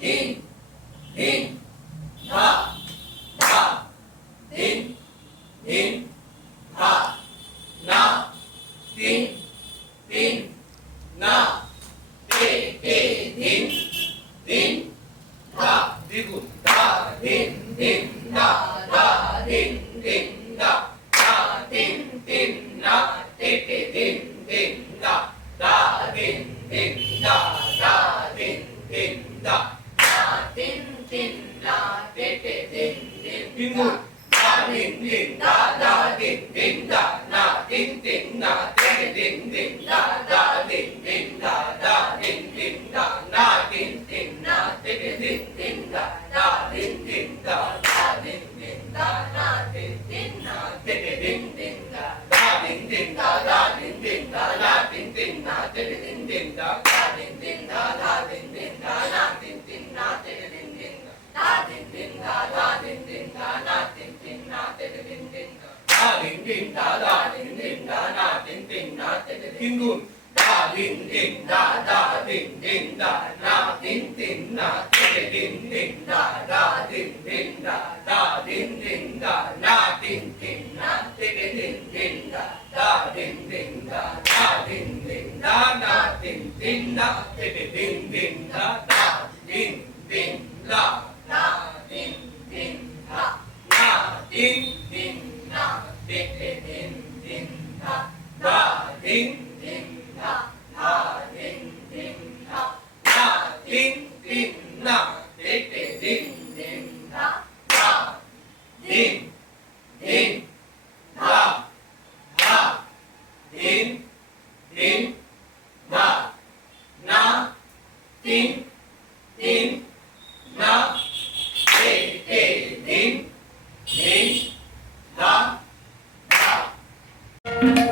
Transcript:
দিন দিন ধা ধা দিন দিন ধা না দিন দিন না তে তে দিন দিন ধা দ্বিগুণ ধা দিন দিন না ধা দিন দিন না ধা দিন দিন না তে তে দিন দিন না ধা দিন দিন না ধা দিন দিন না ধা দিন দিন না তে তে দিন দিন দ্বিগুণ ধা দিন দিন ধা ধা দিন দিন না না দিন দিন না তে তে দিন দিন না ধা দিন দিন না ধা দিন দিন না না দিন দিন না তে তে দিন দিন না ধা দিন দিন না ধা দিন দিন না না দিন দিন না তে তে দিন দিন না ধা দিন দিন না ধা দিন দিন না না দিন দিন না তে তে দিন দিন না ধা দিন দিন না ধা দিন দিন না না দিন দিন না তে তে দিন দিন না ধা দিন দিন না ধা দিন দিন না না দিন দিন না তে তে দিন দিন না ধা দিন দিন না ধা দিন দিন না না দিন দিন না তে তে দিন গুণ ধা দিন দিন না ধা দিন দিন না না দিন দিন না তে তে দিন দিন না ধা দিন দিন না ধা দিন দিন না না দিন দিন না তে তে দিন দিন না ধা দিন দিন না ধা দিন দিন না না দিন দিন না তে তে দিন দিন না ধা দিন দিন না না দিন দিন না না দিন দিন না তে তে দিন দিন না ধা দিন দিন না ধা দিন দিন না না দিন দিন না তে তে দিন দিন না ধা দিন দিন ধা ধা দিন দিন ধা না দিন দিন না তে তে দিন দিন ধা ধা